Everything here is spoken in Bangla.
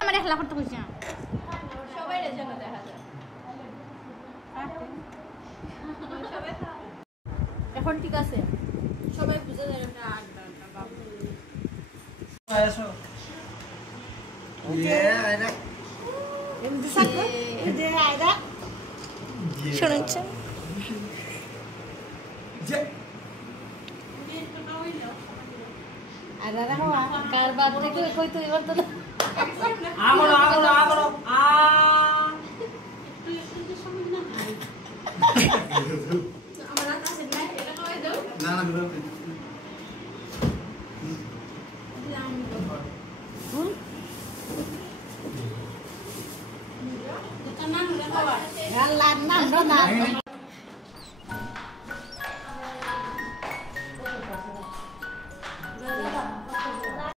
আমার খেলা করতে কইছি না সবাই এর জন্য দেখা যায় এখন ঠিক আছে সবাই বুঝে যায় একটা আড্ডা বাবু আসো আইনা এমনি সাকো যে আইদা শুনেছেন যে আইদা হওয়া কার বাদ থেকে কই তুই করতে না আগলো আ আমার কাছে নাই এটা কই দাও না না বিরো এটা না হলে বাবা গাল লান না